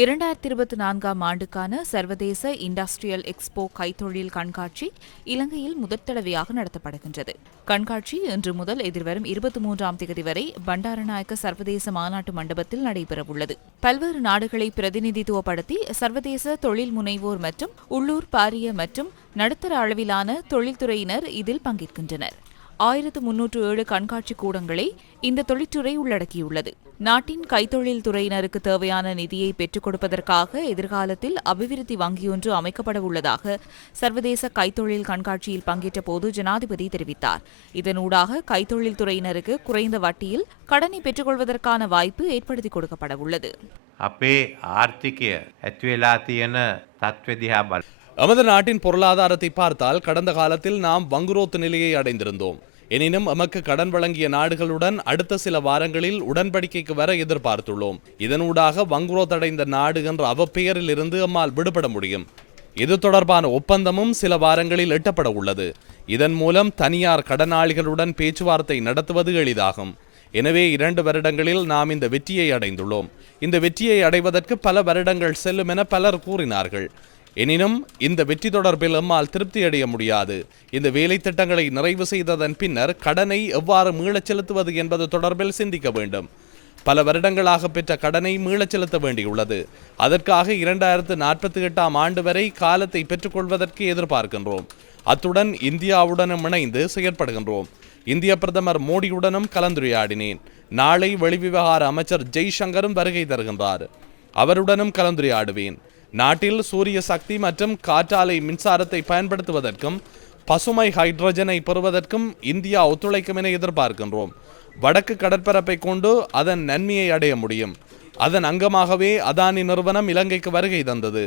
2024ஆம் ஆண்டுக்கான சர்வதேச industrial expo கைத்தொழில் கண்காட்சி இலங்கையில் முதற்தடவையாக நடத்தப்படுகின்றது. கண்காட்சி இன்று முதல் எதிர்வரும் 23ஆம் தேதி வரை பண்டாரநாயக்க சர்வதேச மாநாட்டு மண்டபத்தில் நடைபெறவுள்ளது. பல்வேறு நாடுகளை பிரதிநிதித்துவப்படுத்தி சர்வதேச தொழில் முனைவோர் மற்றும் உள்ளூர் பாரிய மற்றும் நடுத்தர அளவிலான தொழில்துறையினர் இதில் பங்கேற்கின்றனர். 1307 கண்காட்சி கூடங்களை இந்த தொழிற்துறை உள்ளடக்கியுள்ளது. நாட்டின் கைத்தொழில் துறையினருக்கு தேவையான நிதியை பெற்றுக் கொடுப்பதற்காக எதிர்காலத்தில் அபிவிருத்தி வங்கியொன்று அமைக்கப்பட உள்ளதாக சர்வதேச கைத்தொழில் கண்காட்சியில் பங்கேற்ற போது ஜனாதிபதி தெரிவித்தார். இதனூடாக கைத்தொழில் துறையினருக்கு குறைந்த வட்டியில் கடனை பெற்றுக்கொள்வதற்கான வாய்ப்பு ஏற்படுத்தி கொடுக்கப்பட உள்ளது. අපේ ආර්ථිකය ඇතිවෙලා තියෙන තත්ත්වය දිහා බලන්න. நமது நாட்டின் பொருளாதாரத்தை பார்த்தால் கடந்த காலத்தில் நாம் வங்குரோத்து நிலையை அடைந்திருந்தோம். எனினும் எமக்கு கடன் வழங்கிய நாடுகளுடன் அடுத்த சில வாரங்களில் உடன்படிக்கைக்கு வர எதிர்பார்த்துள்ளோம். இதனூடாக வங்குரோத்தடைந்த நாடு என்ற அவப்பெயரில் இருந்து எம்மால் விடுபட முடியும். இது தொடர்பான ஒப்பந்தமும் சில வாரங்களில் எட்டப்பட உள்ளது. இதன் மூலம் தனியார் கடனாளிகளுடன் பேச்சுவார்த்தை நடத்துவது எளிதாகும். எனவே 2 வருடங்களில் நாம் இந்த வெற்றியை அடைந்துள்ளோம். இந்த வெற்றியை அடைவதற்கு பல வருடங்கள் செல்லும் என பலர் கூறினார்கள். எனினும் இந்த வெற்றி தொடர்பில் எம்மால் திருப்தி அடைய முடியாது. இந்த வேலை திட்டங்களை நிறைவு செய்ததன் பின்னர் கடனை எவ்வாறு மீளச் செலுத்துவது என்பது தொடர்பில் சிந்திக்க வேண்டும். பல வருடங்களாக பெற்ற கடனை மீளச் செலுத்த வேண்டியுள்ளது. அதற்காக 2048ஆம் ஆண்டு வரை காலத்தை பெற்றுக்கொள்வதற்கு எதிர்பார்க்கின்றோம். அத்துடன் இந்தியாவுடனும் இணைந்து செயற்படுகின்றோம். இந்திய பிரதமர் மோடியுடனும் கலந்துரையாடினேன். நாளை வெளிவிவகார அமைச்சர் ஜெய்சங்கரும் வருகை தருகின்றார். அவருடனும் கலந்துரையாடுவேன். நாட்டில் சூரிய சக்தி மற்றும் காற்றாலை மின்சாரத்தை பயன்படுத்துவதற்கும் பசுமை ஹைட்ரஜனை பெறுவதற்கும் இந்தியா ஒத்துழைக்கும் என எதிர்பார்க்கின்றோம். வடக்கு கடற்பரப்பை கொண்டு அதன் நன்மையை அடைய முடியும். அதன் அங்கமாகவே அதானி நிறுவனம் இலங்கைக்கு வருகை தந்தது.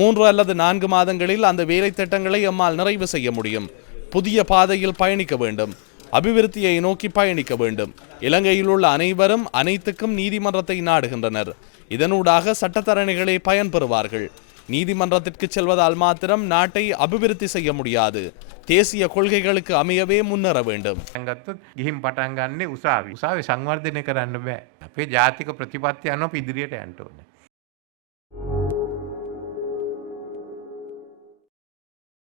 3 அல்லது 4 மாதங்களில் அந்த வேலை திட்டங்களை எம்மால் நிறைவு செய்ய முடியும். புதிய பாதையில் பயணிக்க வேண்டும். அபிவிருத்தியை நோக்கி பயணிக்க வேண்டும். இலங்கையில் உள்ள அனைவரும் அனைத்துக்கும் நீதிமன்றத்தை நாடுகின்றனர். இதனூடாக சட்டத்தரணிகளே பயன்பெறுவார்கள். நீதிமன்றத்திற்கு செல்வதால் மாத்திரம் நாட்டை அபிவிருத்தி செய்ய முடியாது. தேசிய கொள்கைகளுக்கு அமையவே முன்னேற வேண்டும். ගිහින් පටන් ගන්නේ උසාවි සංවර්ධනය කරන්න බෑ. අපේ ජාතික ප්‍රතිපත්ති අනුව ඉදිරියට යන්න ඕනේ.